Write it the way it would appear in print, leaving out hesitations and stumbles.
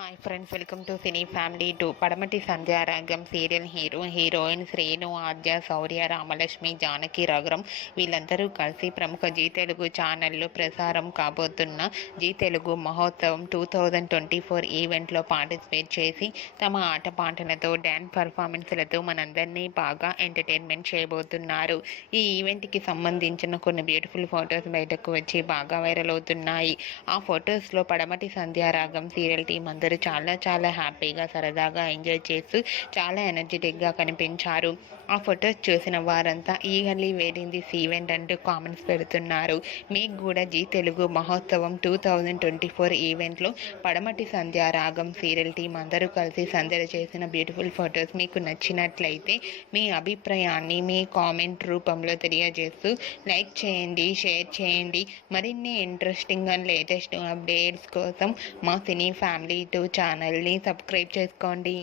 Hi friends, welcome to cine family 2. పడమటి Sandhyaragam serial heroine Srenu, ఆద్య, శౌర్య, రామలక్ష్మి, జానకి, రఘురం వీళ్ళందరూ కలిసి ప్రముఖ జీ తెలుగు ఛానల్లో ప్రసారం కాబోతున్న జీ తెలుగు మహోత్సవం 2024 ఈవెంట్లో పార్టిసిపేట్ చేసి తమ ఆటపాటలతో డ్యాన్స్ పర్ఫార్మెన్స్లతో మనందరినీ బాగా ఎంటర్టైన్మెంట్ చేయబోతున్నారు. ఈ ఈవెంట్కి సంబంధించిన కొన్ని బ్యూటిఫుల్ ఫొటోస్ బయటకు వచ్చి బాగా వైరల్ అవుతున్నాయి. ఆ ఫొటోస్లో పడమటి సంధ్యారాగం సీరియల్ టీం అందరూ చాలా హ్యాపీగా, సరదాగా ఎంజాయ్ చేస్తూ చాలా ఎనర్జెటిక్గా కనిపించారు. ఆ ఫొటోస్ చూసిన వారంతా ఈగర్లీ వెయిటింగ్ దిస్ ఈవెంట్ అంటూ కామెంట్స్ పెడుతున్నారు. మీకు కూడా జీ తెలుగు మహోత్సవం 2024 ఈవెంట్లో పడమటి సంధ్యారాగం సీరియల్ టీం అందరూ కలిసి సందడి చేసిన బ్యూటిఫుల్ ఫొటోస్ మీకు నచ్చినట్లయితే మీ అభిప్రాయాన్ని మీ కామెంట్ రూపంలో తెలియజేస్తూ లైక్ చేయండి, షేర్ చేయండి. మరిన్ని ఇంట్రెస్టింగ్ అండ్ లేటెస్ట్ అప్డేట్స్ కోసం మా సినీ ఫ్యామిలీ 2 ఛానల్ని సబ్స్క్రైబ్ చేసుకోండి.